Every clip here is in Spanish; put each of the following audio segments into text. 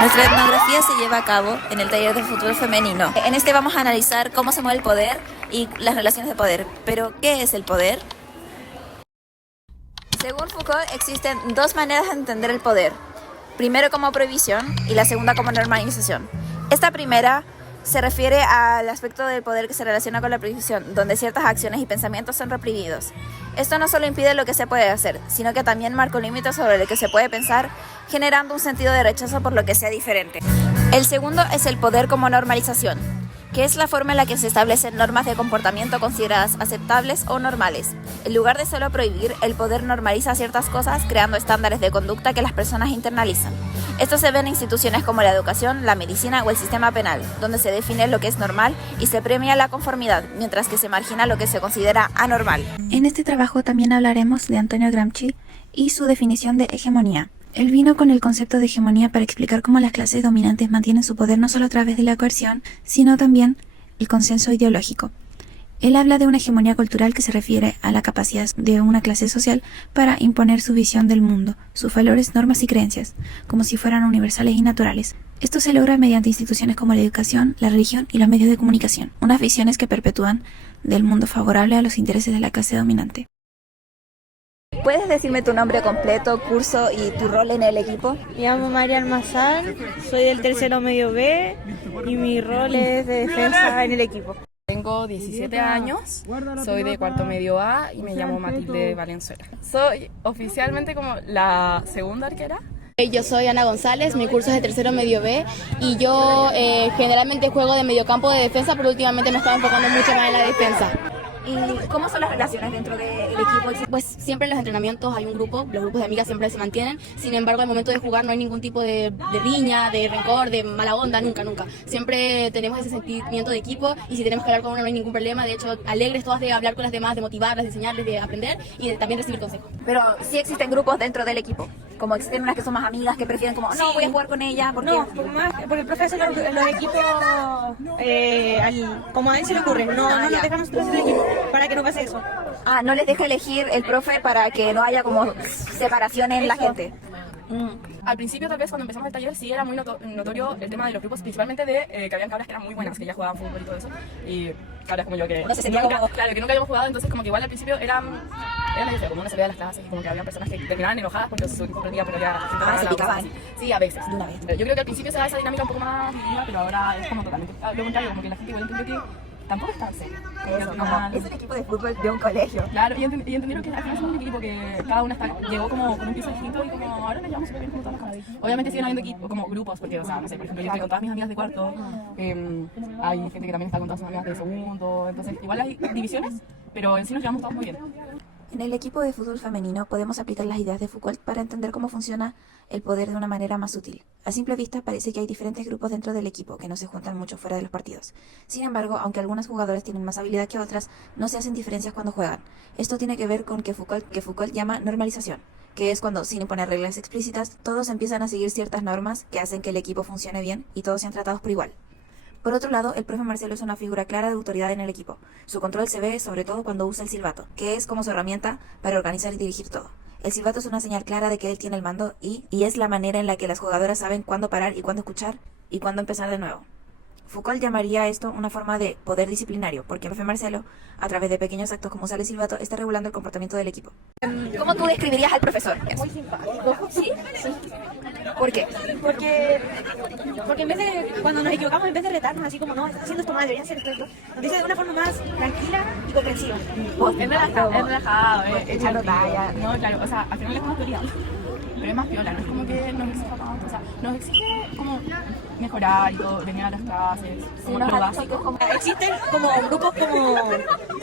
Nuestra etnografía se lleva a cabo en el taller de fútbol femenino. En este vamos a analizar cómo se mueve el poder y las relaciones de poder. Pero, ¿qué es el poder? Según Foucault, existen dos maneras de entender el poder. Primero como prohibición y la segunda como normalización. Esta primera se refiere al aspecto del poder que se relaciona con la prohibición, donde ciertas acciones y pensamientos son reprimidos. Esto no solo impide lo que se puede hacer, sino que también marca un límite sobre lo que se puede pensar, generando un sentido de rechazo por lo que sea diferente. El segundo es el poder como normalización, que es la forma en la que se establecen normas de comportamiento consideradas aceptables o normales. En lugar de solo prohibir, el poder normaliza ciertas cosas, creando estándares de conducta que las personas internalizan. Esto se ve en instituciones como la educación, la medicina o el sistema penal, donde se define lo que es normal y se premia la conformidad, mientras que se margina lo que se considera anormal. En este trabajo también hablaremos de Antonio Gramsci y su definición de hegemonía. Él vino con el concepto de hegemonía para explicar cómo las clases dominantes mantienen su poder no solo a través de la coerción, sino también el consenso ideológico. Él habla de una hegemonía cultural que se refiere a la capacidad de una clase social para imponer su visión del mundo, sus valores, normas y creencias, como si fueran universales y naturales. Esto se logra mediante instituciones como la educación, la religión y los medios de comunicación, unas visiones que perpetúan del mundo favorable a los intereses de la clase dominante. ¿Puedes decirme tu nombre completo, curso y tu rol en el equipo? Me llamo María Almazán, soy del tercero medio B y mi rol es de defensa en el equipo. Tengo 17 años, soy de cuarto medio A y me llamo Matilde Valenzuela. Soy oficialmente como la segunda arquera. Yo soy Ana González, mi curso es de tercero medio B y yo generalmente juego de mediocampo de defensa, pero últimamente me estaba enfocando mucho más en la defensa. ¿Y cómo son las relaciones dentro del equipo? Pues siempre en los entrenamientos hay un grupo, los grupos de amigas siempre se mantienen, sin embargo al momento de jugar no hay ningún tipo de riña, de rencor, de mala onda, nunca. Siempre tenemos ese sentimiento de equipo y si tenemos que hablar con una no hay ningún problema, de hecho alegres todas de hablar con las demás, de motivarlas, de enseñarles, de aprender y de también recibir consejos. Pero sí existen grupos dentro del equipo, como existen unas que son más amigas que prefieren como, no, voy a jugar con ella porque... No, porque el profesor los equipos, como a él se le ocurre, no nos dejamos hacer el equipo para que no pase eso. Ah, no les deja elegir el profe para que no haya como separación en la gente. Al principio, tal vez cuando empezamos el taller, sí era muy notorio el tema de los grupos, principalmente de que habían cabras que eran muy buenas, que ya jugaban fútbol y todo eso, y cabras como yo que, No se sentían cómodos. claro, que nunca habíamos jugado, entonces como que igual al principio era medio feo, como uno se veía en las clases, y como que había personas que terminaban enojadas porque su equipo perdía, pero ya se picaban. Sí, a veces. De una vez. Pero yo creo que al principio se da esa dinámica un poco más viva, pero ahora es como totalmente lo contrario, como que la gente igual entendió que tampoco es tan serio. Eso, como, es un equipo de fútbol de un colegio. Claro, y entendieron que al final somos un equipo que cada una llegó como con un piso distinto y como ahora nos llevamos súper bien como todas las cabras. Obviamente siguen habiendo equipos, como grupos, porque, o sea, no sé, por ejemplo, yo estoy con todas mis amigas de cuarto, hay gente que también está con todas sus amigas de segundo, entonces igual hay divisiones, pero en sí nos llevamos todos muy bien. En el equipo de fútbol femenino podemos aplicar las ideas de Foucault para entender cómo funciona el poder de una manera más sutil. A simple vista parece que hay diferentes grupos dentro del equipo que no se juntan mucho fuera de los partidos. Sin embargo, aunque algunas jugadoras tienen más habilidad que otras, no se hacen diferencias cuando juegan. Esto tiene que ver con que Foucault llama normalización, que es cuando, sin imponer reglas explícitas, todos empiezan a seguir ciertas normas que hacen que el equipo funcione bien y todos sean tratados por igual. Por otro lado, el profe Marcelo es una figura clara de autoridad en el equipo. Su control se ve sobre todo cuando usa el silbato, que es como su herramienta para organizar y dirigir todo. El silbato es una señal clara de que él tiene el mando y es la manera en la que las jugadoras saben cuándo parar y cuándo escuchar y cuándo empezar de nuevo. Foucault llamaría a esto una forma de poder disciplinario, porque el profe Marcelo, a través de pequeños actos como usar el silbato, está regulando el comportamiento del equipo. ¿Cómo tú describirías al profesor? Es muy simpático. ¿Sí? ¿Por qué? Porque en vez de, cuando nos equivocamos, en vez de retarnos así como, no, estás haciendo esto mal, deberían ser esto, nos dice de una forma más tranquila y comprensiva. Es relajado, Echando talla. No, claro, o sea, al final es más teoría, pero es más piola, no es como que nos exija tanto, o sea, nos exige como mejorar y todo, venir a las clases, como lo básico. Existen como grupos como,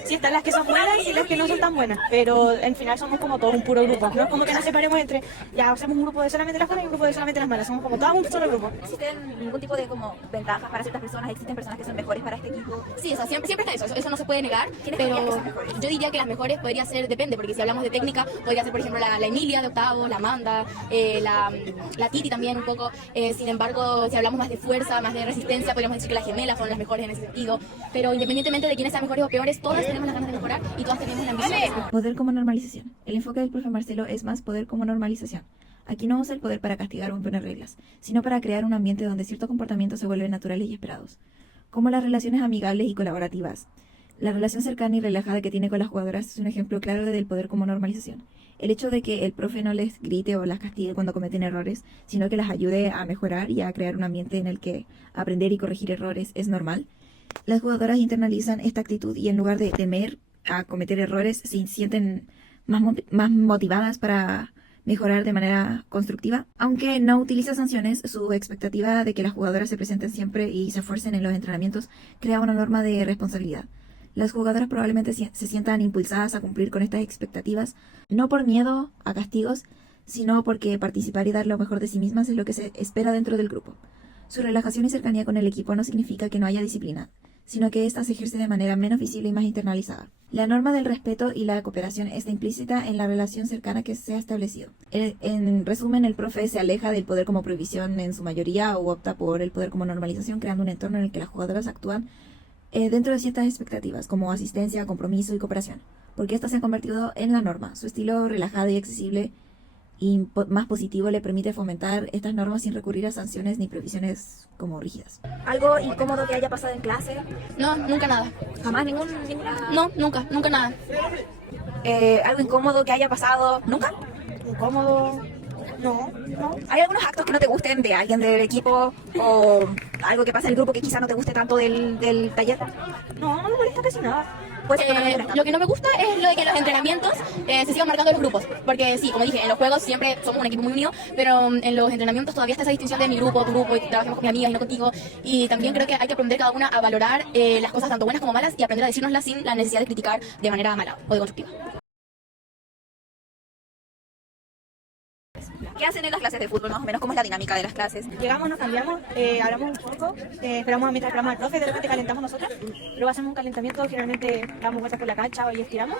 sí, están las que son buenas y las que no son tan buenas, pero al final somos como todos un puro grupo, no es como que nos separemos entre, ya hacemos un grupo de solamente las buenas y un grupo de solamente las malas, somos como todos un solo grupo. ¿Existen ningún tipo de como ventajas para ciertas personas? ¿Existen personas que son mejores para este equipo? Sí, o sea, siempre está eso no se puede negar, ¿Quiénes pero dirías que son mejores? yo diría que las mejores podría ser, depende, porque si hablamos de técnica, podría ser por ejemplo la Emilia de octavos, la Amanda, la Titi también un poco, sin embargo, si hablamos más de fuerza, más de resistencia, podríamos decir que las gemelas son las mejores en ese sentido, pero independientemente de quiénes sean mejores o peores, todas tenemos las ganas de mejorar y todas tenemos la ambición. Poder como normalización. El enfoque del profe Marcelo es más poder como normalización. Aquí no usa el poder para castigar o imponer reglas, sino para crear un ambiente donde ciertos comportamientos se vuelven naturales y esperados, como las relaciones amigables y colaborativas. La relación cercana y relajada que tiene con las jugadoras es un ejemplo claro del poder como normalización. El hecho de que el profe no les grite o las castigue cuando cometen errores, sino que las ayude a mejorar y a crear un ambiente en el que aprender y corregir errores es normal. Las jugadoras internalizan esta actitud y en lugar de temer a cometer errores, se sienten más motivadas para mejorar de manera constructiva. Aunque no utiliza sanciones, su expectativa de que las jugadoras se presenten siempre y se esfuercen en los entrenamientos crea una norma de responsabilidad. Las jugadoras probablemente se sientan impulsadas a cumplir con estas expectativas, no por miedo a castigos, sino porque participar y dar lo mejor de sí mismas es lo que se espera dentro del grupo. Su relajación y cercanía con el equipo no significa que no haya disciplina, sino que ésta se ejerce de manera menos visible y más internalizada. La norma del respeto y la cooperación está implícita en la relación cercana que se ha establecido. En resumen, el profe se aleja del poder como prohibición en su mayoría o opta por el poder como normalización, creando un entorno en el que las jugadoras actúan dentro de ciertas expectativas, como asistencia, compromiso y cooperación, porque éstas se han convertido en la norma. Su estilo relajado y accesible y más positivo le permite fomentar estas normas sin recurrir a sanciones ni prohibiciones como rígidas. ¿Algo incómodo que haya pasado en clase? No, nunca nada. ¿Jamás ninguna? No, nunca nada. ¿Algo incómodo que haya pasado? ¿Nunca? Incómodo. No. ¿Hay algunos actos que no te gusten de alguien del equipo o algo que pasa en el grupo que quizá no te guste tanto del taller? No me molesta casi nada. Pues, ¿por qué no te molesta? Lo que no me gusta es lo de que en los entrenamientos se sigan marcando los grupos. Porque sí, como dije, en los juegos siempre somos un equipo muy unido, pero en los entrenamientos todavía está esa distinción de mi grupo, tu grupo, y trabajemos con mis amigas y no contigo. Y también creo que hay que aprender cada una a valorar las cosas tanto buenas como malas y aprender a decírnoslas sin la necesidad de criticar de manera mala o de constructiva. ¿Qué hacen en las clases de fútbol más o menos? ¿Cómo es la dinámica de las clases? Llegamos, nos cambiamos, hablamos un poco, esperamos mientras esperamos al profe, de repente calentamos nosotras, luego hacemos un calentamiento, generalmente damos vueltas por la cancha y estiramos,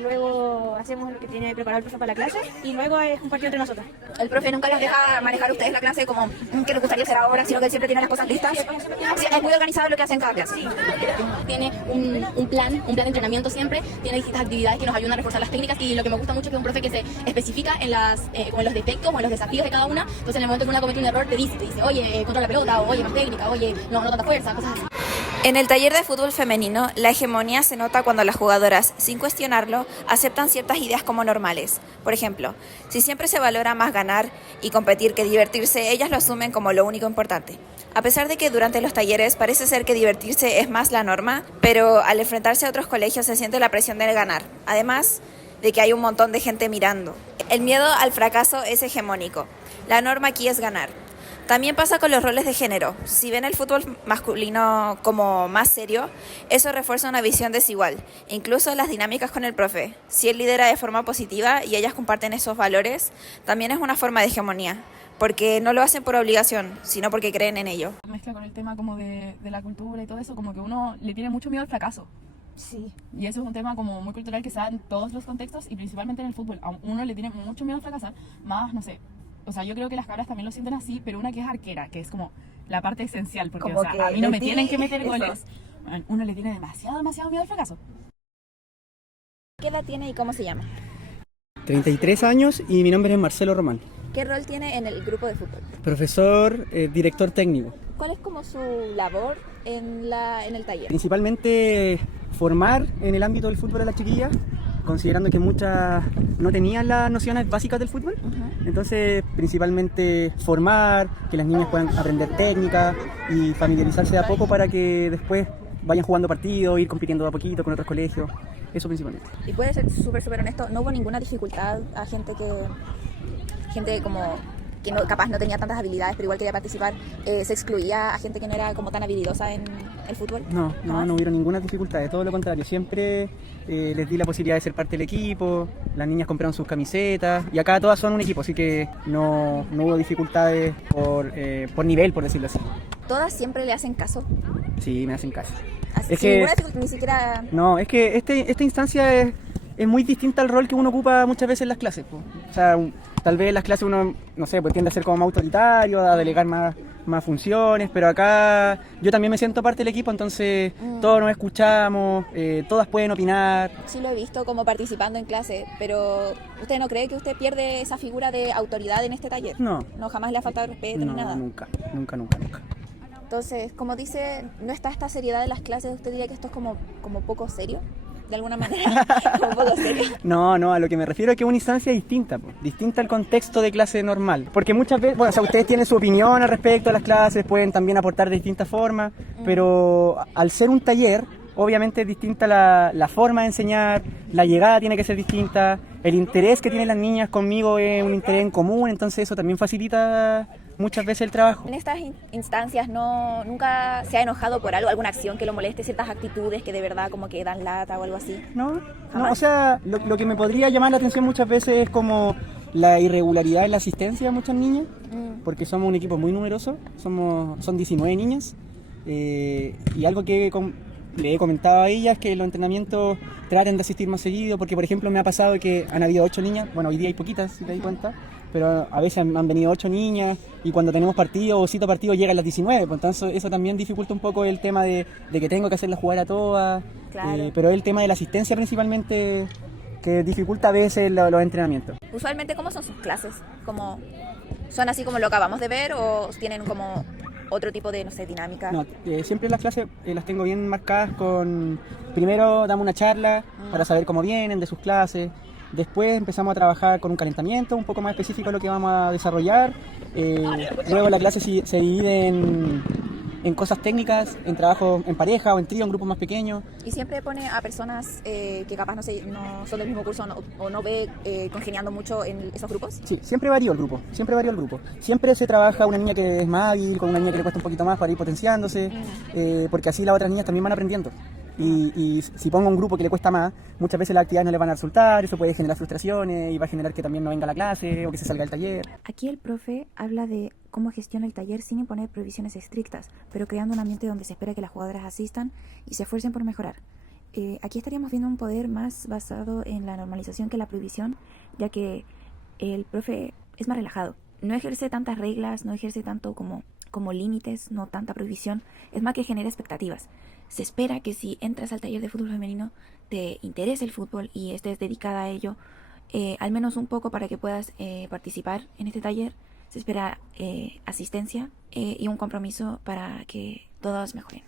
luego hacemos lo que tiene preparado el profe para la clase y luego es un partido entre nosotras. ¿El profe nunca les deja manejar ustedes la clase como que les gustaría hacer ahora, sino que él siempre tiene las cosas listas? Sí, es muy organizado lo que hacen en cada clase. Tiene un plan de entrenamiento siempre, tiene distintas actividades que nos ayudan a reforzar las técnicas y lo que me gusta mucho es que es un profe que se especifica en como en los defectos o en los desafíos de cada una. Entonces en el momento que una comete un error te dice, oye, controla la pelota, o oye, más técnica, oye, no tanta fuerza, cosas así. En el taller de fútbol femenino, la hegemonía se nota cuando las jugadoras, sin cuestionarlo, aceptan ciertas ideas como normales. Por ejemplo, si siempre se valora más ganar y competir que divertirse, ellas lo asumen como lo único importante. A pesar de que durante los talleres parece ser que divertirse es más la norma, pero al enfrentarse a otros colegios se siente la presión de ganar. Además de que hay un montón de gente mirando. El miedo al fracaso es hegemónico. La norma aquí es ganar. También pasa con los roles de género. Si ven el fútbol masculino como más serio, eso refuerza una visión desigual. Incluso las dinámicas con el profe. Si él lidera de forma positiva y ellas comparten esos valores, también es una forma de hegemonía. Porque no lo hacen por obligación, sino porque creen en ello. Mezcla con el tema como de la cultura y todo eso, como que uno le tiene mucho miedo al fracaso. Sí. Y eso es un tema como muy cultural que se da en todos los contextos y principalmente en el fútbol. A uno le tiene mucho miedo a fracasar, más, no sé, o sea, yo creo que las cabras también lo sienten así, pero una que es arquera, que es como la parte esencial, porque Como o sea, que a mí no me le tienen que tiene meter eso. goles. Uno le tiene demasiado miedo al fracaso. ¿Qué edad tiene y cómo se llama? 33 años y mi nombre es Marcelo Román. ¿Qué rol tiene en el grupo de fútbol? Profesor, director técnico. ¿Cuál es como su labor en el taller? Principalmente formar en el ámbito del fútbol a las chiquillas, considerando que muchas no tenían las nociones básicas del fútbol. Entonces, principalmente formar, que las niñas puedan aprender técnicas y familiarizarse de a poco para que después vayan jugando partidos, ir compitiendo de a poquito con otros colegios. Eso principalmente. Y puede ser súper honesto, no hubo ninguna dificultad a gente como que no, capaz no tenía tantas habilidades, pero igual quería participar, se excluía a gente que no era como tan habilidosa en el fútbol. No hubieron ninguna dificultad, de todo lo contrario. Siempre les di la posibilidad de ser parte del equipo, las niñas compraron sus camisetas y acá todas son un equipo, así que no hubo dificultades por nivel, por decirlo así. ¿Todas siempre le hacen caso? Sí, me hacen caso. Así, Es sin que- ninguna dificultad, ni siquiera... No, es que esta instancia es muy distinta al rol que uno ocupa muchas veces en las clases, po. O sea, tal vez en las clases uno, no sé, pues tiende a ser como más autoritario, a delegar más más funciones, pero acá yo también me siento parte del equipo, entonces todos nos escuchamos, todas pueden opinar. Sí lo he visto como participando en clase, pero ¿usted no cree que usted pierde esa figura de autoridad en este taller? No. No, jamás le ha faltado respeto No, ni nada. nunca. Entonces, como dice, no está esta seriedad de las clases, ¿usted diría que esto es como poco serio? De alguna manera, como poco serio. No, a lo que me refiero es que es una instancia distinta, po, distinta al contexto de clase normal. Porque muchas veces, bueno, o sea, ustedes tienen su opinión al respecto de las clases, pueden también aportar de distintas formas, pero al ser un taller, obviamente es distinta la forma de enseñar, la llegada tiene que ser distinta, el interés que tienen las niñas conmigo es un interés en común, entonces eso también facilita muchas veces el trabajo. En estas instancias nunca se ha enojado por algo, alguna acción que lo moleste, ciertas actitudes que de verdad como que dan lata o algo así. No, o sea, lo que me podría llamar la atención muchas veces es como la irregularidad en la asistencia de muchas niñas, porque somos un equipo muy numeroso, son 19 niñas, y algo que le he comentado a ellas que los entrenamientos traten de asistir más seguido, porque por ejemplo me ha pasado que han habido 8 niñas, bueno, hoy día hay poquitas, si te das cuenta, pero a veces han venido 8 niñas y cuando tenemos partido o cito partido llegan las 19, pues entonces eso también dificulta un poco el tema de que tengo que hacerlas jugar a todas, Claro. pero el tema de la asistencia principalmente que dificulta a veces los entrenamientos. Usualmente, ¿cómo son sus clases? ¿Son así como lo acabamos de ver o tienen como otro tipo de, no sé, dinámica? No, siempre las clases las tengo bien marcadas con... Primero damos una charla para saber cómo vienen de sus clases. Después empezamos a trabajar con un calentamiento un poco más específico de lo que vamos a desarrollar. Luego la clase se divide en cosas técnicas, en trabajo en pareja o en trío, en grupos más pequeños. Y siempre pone a personas que capaz no son del mismo curso o no ve congeniando mucho en esos grupos. Sí, siempre varía el grupo. Siempre se trabaja una niña que es más hábil, con una niña que le cuesta un poquito más para ir potenciándose, porque así las otras niñas también van aprendiendo. Y si pongo un grupo que le cuesta más, muchas veces las actividades no le van a resultar, eso puede generar frustraciones y va a generar que también no venga a la clase o que se salga del taller. Aquí el profe habla de cómo gestiona el taller sin imponer prohibiciones estrictas, pero creando un ambiente donde se espera que las jugadoras asistan y se esfuercen por mejorar. Aquí estaríamos viendo un poder más basado en la normalización que la prohibición, ya que el profe es más relajado. No ejerce tantas reglas, no ejerce tanto como límites, no tanta prohibición, es más que genera expectativas. Se espera que si entras al taller de fútbol femenino te interese el fútbol y estés dedicada a ello, al menos un poco para que puedas participar en este taller. Se espera asistencia y un compromiso para que todos mejoren.